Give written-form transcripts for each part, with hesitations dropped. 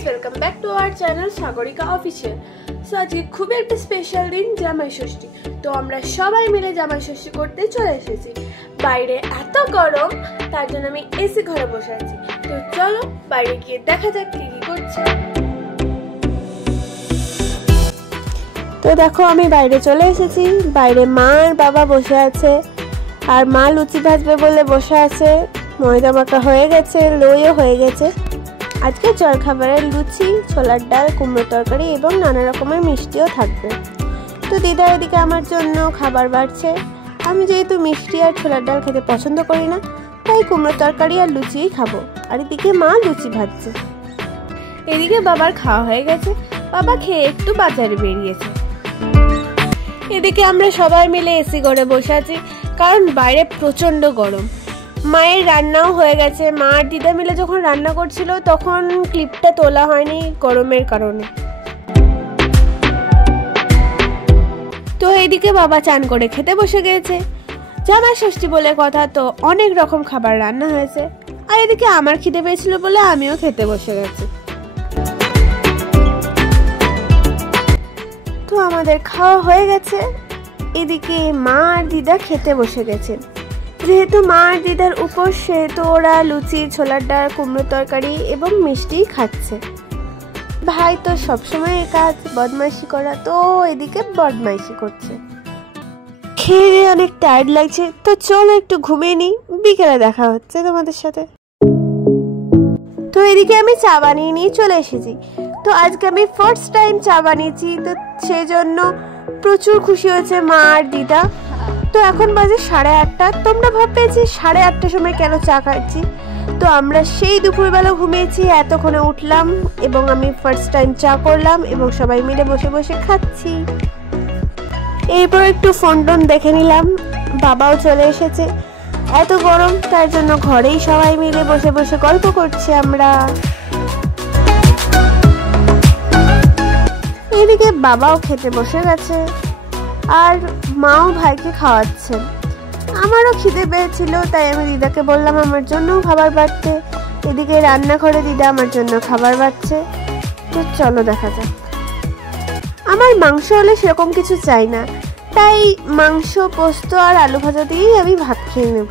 Guys welcome back to our channel Sagarika official. So आज खूब एक स्पेशल दिन জামাই ষষ্ঠী। তো আমরা সবাই মিলে জামাই ষষ্ঠী করতে চলে এসেছি। বাইরে এত গরম, তার জন্য আমি এসি ঘরে বসে আছি। তো চলো বাইরে গিয়ে দেখা যাক কি কি করছে। তো দেখো আমি বাইরে চলে এসেছি। বাইরে মা আর বাবা বসে আছে, আর মা লুচি ভাজবে বলে বসে আছে। ময়দা মাখা হয়ে গেছে, লইও হয়ে গেছে। আজকে জলখাবারের লুচি, ছোলার ডাল, কুমড়ো তরকারি এবং নানা রকমের মিষ্টিও থাকবে। তো দিদা এদিকে আমার জন্য খাবার বাড়ছে। আমি যেহেতু মিষ্টি আর ছোলার ডাল খেতে পছন্দ করি না, তাই কুমড়ো তরকারি আর লুচিই খাবো। আর এদিকে মা লুচি ভাজছে। এদিকে বাবার খাওয়া হয়ে গেছে, বাবা খেয়ে একটু বাজারে বেরিয়েছে। এদিকে আমরা সবাই মিলে এসি ঘরে বসে আছি, কারণ বাইরে প্রচণ্ড গরম। মায়ের রান্নাও হয়ে গেছে। মা আর দিদা মিলে যখন রান্না করছিল তখন ক্লিপটা তোলা হয়নি গরমের কারণে। তো এইদিকে বাবা চান করে খেতে বসে গিয়েছে। জামাই ষষ্ঠী বলে কথা, তো অনেক রকম খাবার রান্না হয়েছে। আর এদিকে আমার খিদে পেয়েছিল বলে আমিও খেতে বসে গেছি। তো আমাদের খাওয়া হয়ে গেছে। এদিকে মা আর দিদা খেতে বসে গেছে। যেহেতু মা আর দিদার উপোস, সেহেতু ওরা লুচি, ছোলার ডাল, কুমড়ো তরকারি এবং মিষ্টি খাচ্ছে। ভাই তো সবসময় এই কাজ বদমাইশি করা, তো এদিকে বদমাইশি করছে। খেয়ে অনেক টায়ার্ড লাগছে, তো চলো একটু ঘুমিয়ে নিই। বিকেলে দেখা হচ্ছে তোমাদের সাথে। তো এদিকে আমি চা বানিয়ে নিয়ে চলে এসেছি। তো আজকে আমি ফার্স্ট টাইম চা বানিয়েছি, তো সেই জন্য প্রচুর খুশি হয়েছে মা আর দিদা। তো এখন বাজে 8:30। তোমরা ভাববে যে 8:30টার সময় কেন চা খাচ্ছি। তো আমরা সেই দুপুরবেলা ঘুমিয়েছি, এতক্ষণে উঠলাম এবং আমি ফার্স্ট টাইম চা করলাম এবং সবাই মিলে বসে বসে খাচ্ছি। এরপর একটু ফোন টোন দেখে নিলাম। বাবাও চলে এসেছে। এত গরম, তার জন্য ঘরেই সবাই মিলে বসে বসে গল্প করছি আমরা। এদিকে বাবাও খেতে বসে গেছে, আর মাও ভাইকে খাওয়াচ্ছেন। আমারও খিদে পেয়েছিল, তাই আমি দিদাকে বললাম আমার জন্যও খাবার বাড়তে। এদিকে রান্নাঘরে দিদা আমার জন্য খাবার বাড়ছে। তো চলো দেখা যাক। আমার মাংস হলে সেরকম কিছু চাই না, তাই মাংস, পোস্ত আর আলু ভাজা দিয়েই আমি ভাত খেয়ে নেব।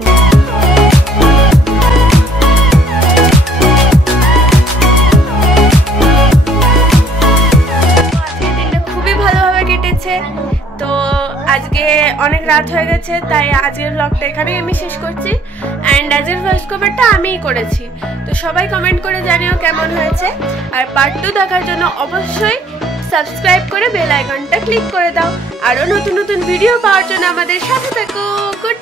খুবই ভালোভাবে কেটেছে। তো আজকে অনেক রাত হয়ে গেছে, তাই আজকের ব্লগটা এখানেই আমি শেষ করছি। অ্যান্ড আজকের ভয়েস কভারটা আমিই করেছি। তো সবাই কমেন্ট করে জানিও কেমন হয়েছে। আর পার্ট 2 দেখার জন্য অবশ্যই সাবস্ক্রাইব করে বেল আইকনটা ক্লিক করে দাও। আরও নতুন নতুন ভিডিও পাওয়ার জন্য আমাদের সাথে থাকো। গুড